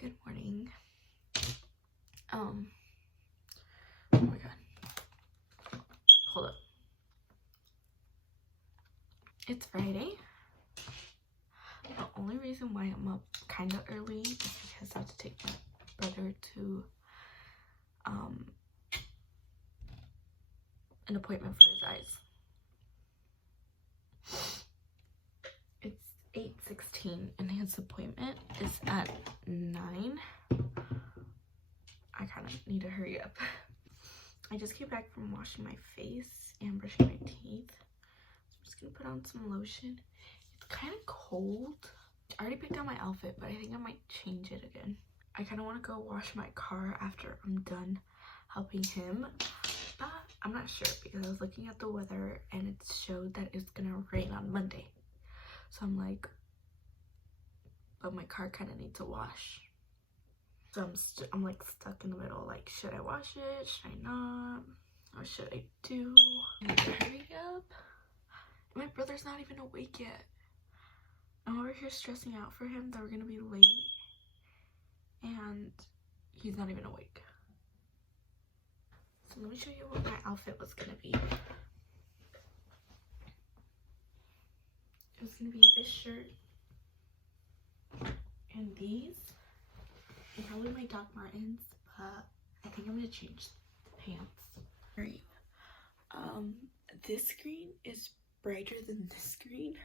Good morning. Oh my god. Hold up. It's Friday. The only reason why I'm up kind of early is because I have to take my brother to an appointment for his eyes. It's 8:16 and his appointment is at 9. I kind of need to hurry up. I just came back from washing my face and brushing my teeth. So I'm just gonna put on some lotion. It's kind of cold. I already picked out my outfit, but I think I might change it again. I kind of want to go wash my car after I'm done helping him. But I'm not sure because I was looking at the weather and it showed that it's gonna rain on Monday. So I'm like, but my car kind of needs to wash. So I'm like stuck in the middle. Like, should I wash it? Should I not? What should I do? I need to hurry up. My brother's not even awake yet. I'm over here stressing out for him that we're gonna be late, and he's not even awake. So let me show you what my outfit was gonna be. It was gonna be this shirt and these, and probably my Doc Martens, but I think I'm gonna change the pants. Right. This green is brighter than this green,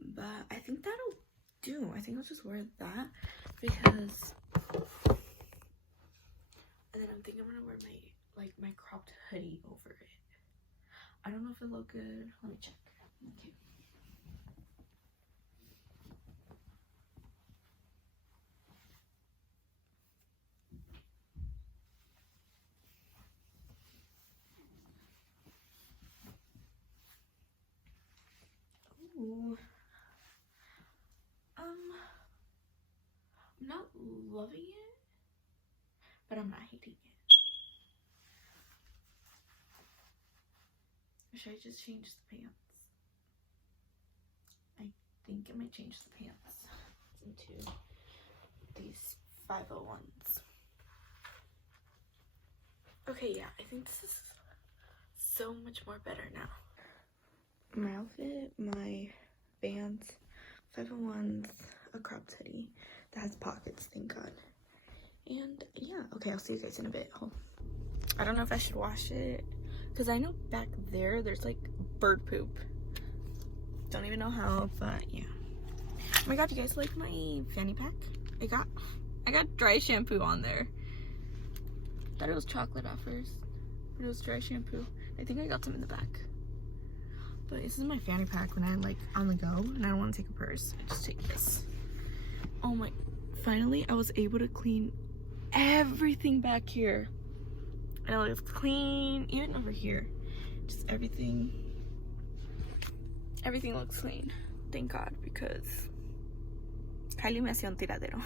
but I think that'll do. I think I'll just wear that because, and then I'm thinking I'm gonna wear my cropped hoodie over it. I don't know if it look good. Let me check. Okay. Ooh. I'm not loving it, but I'm not hating it. Or should I just change the pants? I think I might change the pants into these 501s. Okay, yeah, I think this is so much more better now. My outfit, my Vans, 501s, a cropped hoodie that has pockets, thank God. And yeah, okay, I'll see you guys in a bit. I don't know if I should wash it because I know back there's like bird poop. Don't even know how, but yeah. Oh my god, you guys like my fanny pack? I got dry shampoo on there. Thought it was chocolate at first, but it was dry shampoo. I think I got some in the back. But this is my fanny pack when I'm like on the go and I don't want to take a purse. I just take this. Oh my, finally I was able to clean everything back here. And it looks clean, even over here. Just everything looks clean. Thank God, because Kylie me hacía un tiradero.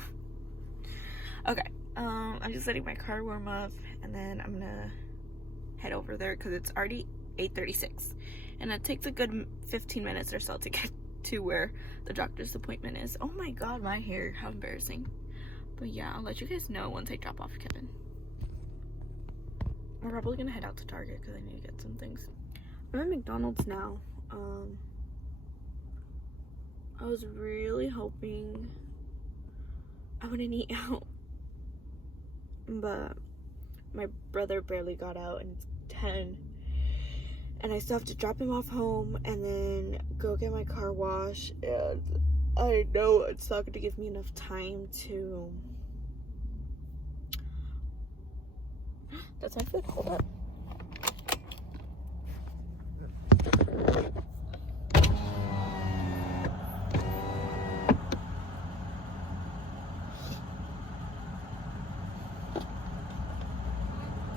Okay, I'm just letting my car warm up and then I'm gonna head over there because it's already 8:36. And it takes a good 15 minutes or so to get to where the doctor's appointment is. Oh my god, my hair, how embarrassing. But yeah, I'll let you guys know once I drop off Kevin. We're probably gonna head out to Target because I need to get some things. I'm at McDonald's now. I was really hoping I wouldn't eat out, but my brother barely got out and it's 10. And I still have to drop him off home and then go get my car washed. And I know it's not going to give me enough time to... That's my food. Hold up.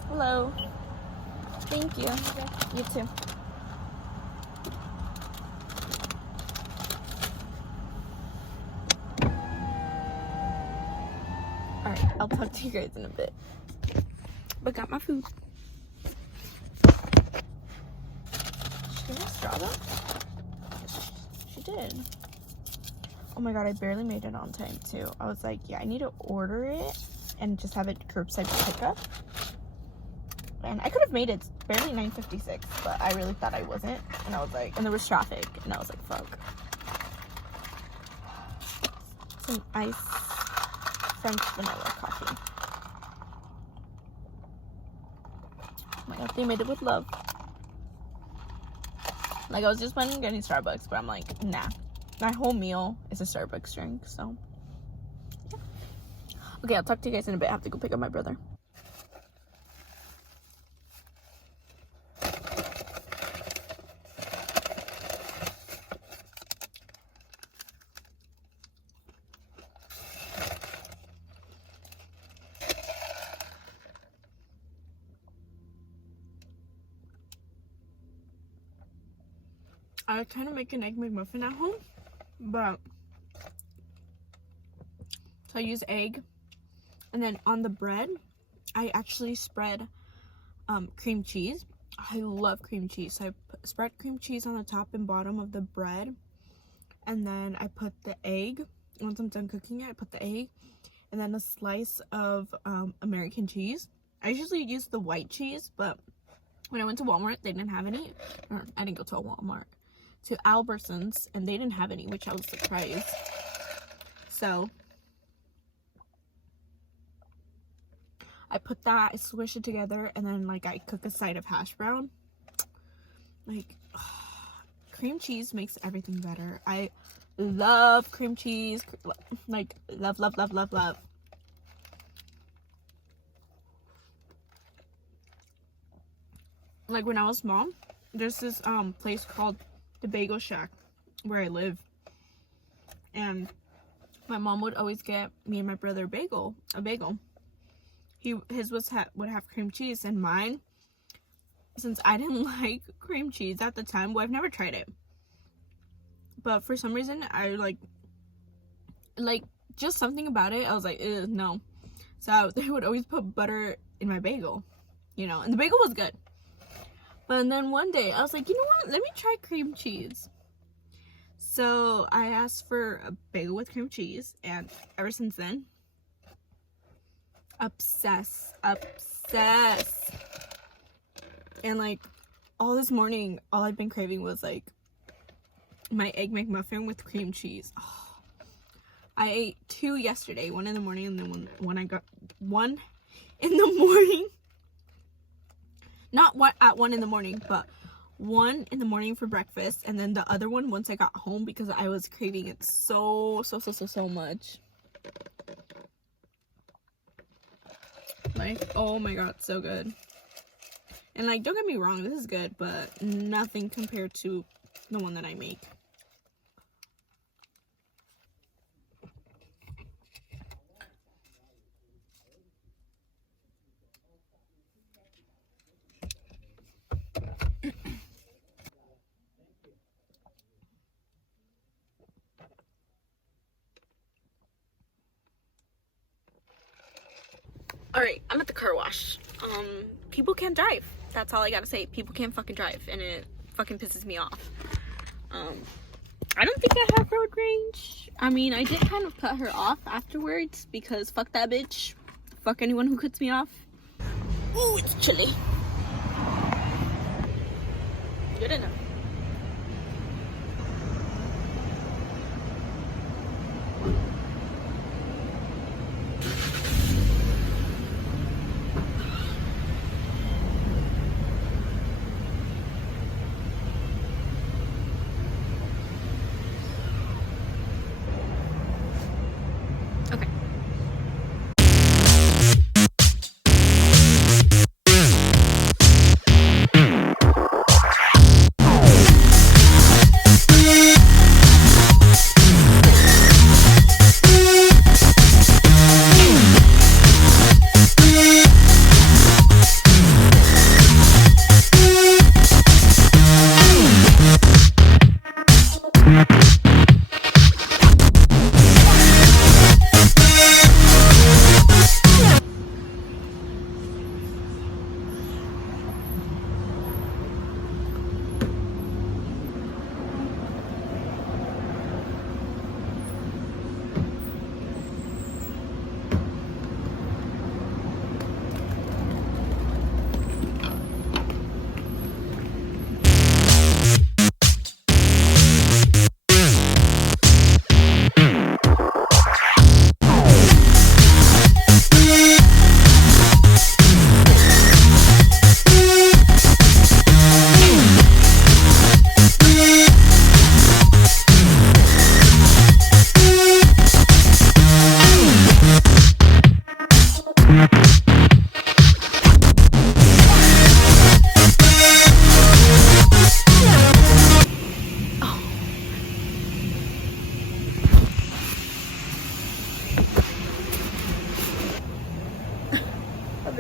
Hello. Thank you. Okay. You too. Alright, I'll talk to you guys in a bit. But got my food. She gave me a straw though? She did. Oh my god, I barely made it on time too. I was like, yeah, I need to order it and just have it curbside pickup. And I could have made it barely 9:56, but I really thought I wasn't. And I was like, and there was traffic, and I was like, fuck. Some iced French vanilla coffee. Oh my god, they made it with love. Like, I was just planning on getting Starbucks, but I'm like, nah. My whole meal is a Starbucks drink, so. Yeah. Okay, I'll talk to you guys in a bit. I have to go pick up my brother. I was trying to make an egg McMuffin at home, but so I use egg, and then on the bread I actually spread cream cheese. I love cream cheese, so I spread cream cheese on the top and bottom of the bread, and then I put the egg. Once I'm done cooking it, I put the egg and then a slice of American cheese. I usually use the white cheese, but when I went to Walmart they didn't have any, or I didn't go to a Walmart, to Albertsons, and they didn't have any, which I was surprised. So I put that, I squish it together, and then like I cook a side of hash brown. Like, cream cheese makes everything better. I love cream cheese, like love. Like when I was small, there's this place called the Bagel Shack where I live, and my mom would always get me and my brother a bagel. His would have cream cheese, and mine, since I didn't like cream cheese at the time, well, I've never tried it, but for some reason I like just something about it, I was like, no. So they would always put butter in my bagel, you know, and the bagel was good. But then one day I was like, you know what, let me try cream cheese. So I asked for a bagel with cream cheese, and ever since then, obsessed. And like all this morning, all I've been craving was like my egg McMuffin with cream cheese. Oh, I ate 2 yesterday, 1 in the morning, and then when I got 1 in the morning. Not what at 1 in the morning, but 1 in the morning for breakfast, and then the other one once I got home because I was craving it so much. Like, oh my god, so good. And like, don't get me wrong, this is good, but nothing compared to the one that I make. Alright, I'm at the car wash. People can't drive. That's all I gotta say. People can't fucking drive, and it fucking pisses me off. I don't think I have road rage. I mean, I did kind of cut her off afterwards, because fuck that bitch. Fuck anyone who cuts me off. Ooh, it's chilly. Good enough.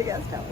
big ass towel.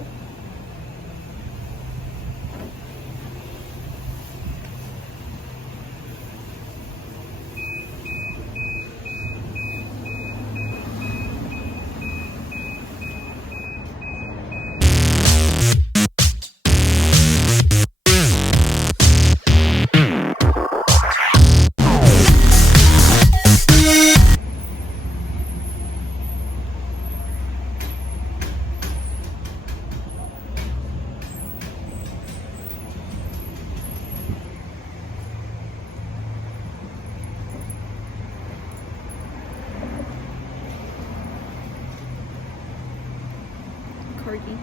Corgi.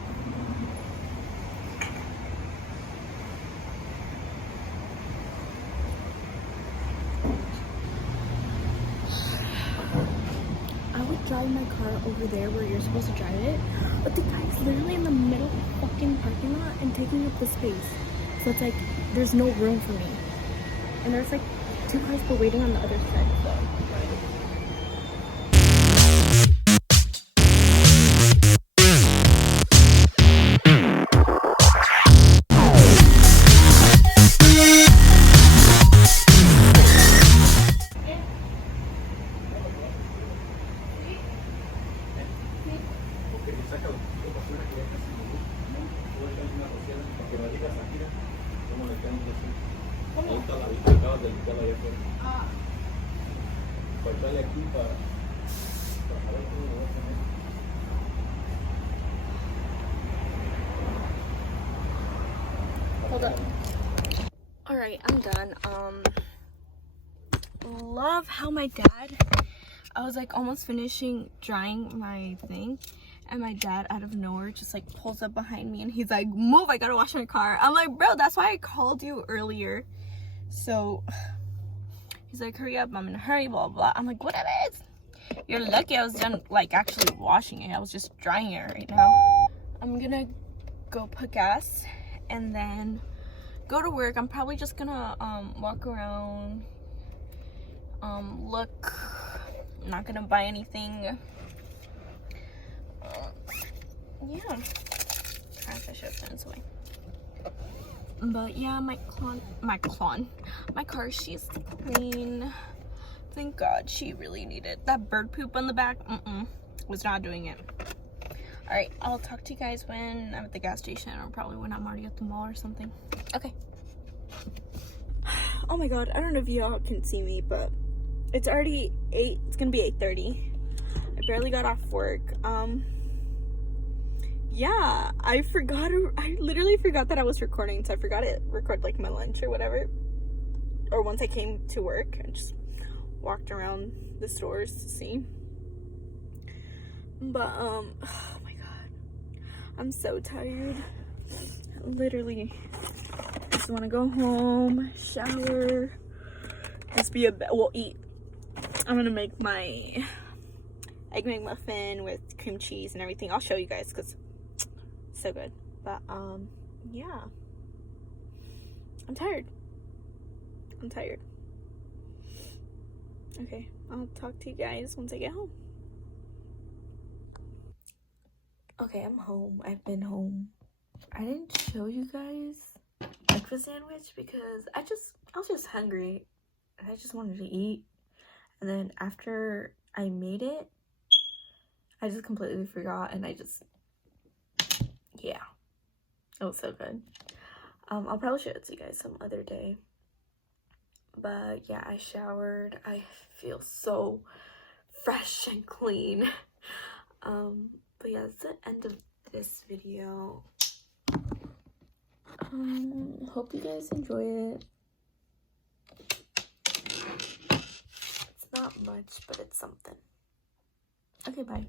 I would drive my car over there where you're supposed to drive it, but the guy's literally in the middle of the fucking parking lot and taking up the space. So it's like, there's no room for me. And there's like 2 cars still waiting on the other side, so. Hold up. Alright, I'm done. Love how my dad, I was like almost finishing drying my thing, and my dad out of nowhere just like pulls up behind me and he's like, move, I gotta wash my car. I'm like, bro, that's why I called you earlier. So he's like, hurry up, I'm in a hurry, blah blah. I'm like, whatever it is. You're lucky I was done like actually washing it. I was just drying it right now. I'm gonna go put gas and then go to work. I'm probably just gonna walk around, look. I'm not gonna buy anything. Yeah, trash, I should have thrown this away. But yeah, my car, she's clean. Thank God. She really needed that bird poop on the back. Was not doing it. All right, I'll talk to you guys when I'm at the gas station, or probably when I'm already at the mall or something. Okay. Oh my God, I don't know if y'all can see me, but it's already 8. It's gonna be 8:30. I barely got off work. Yeah, I literally forgot that I was recording, so I forgot to record like my lunch or whatever, or once I came to work and just walked around the stores to see. But oh my God, I'm so tired. Literally just want to go home, shower, just be eat. I'm gonna make my egg McMuffin with cream cheese and everything. I'll show you guys because it's so good. But yeah, I'm tired. Okay, I'll talk to you guys once I get home. Okay, I'm home. I've been home. I didn't show you guys breakfast sandwich because I was just hungry and I just wanted to eat. And then after I made it, I just completely forgot, and yeah, it was so good. I'll probably show it to you guys some other day. But yeah, I showered. I feel so fresh and clean. But yeah, that's the end of this video. Hope you guys enjoy it. It's not much, but it's something. Okay, bye.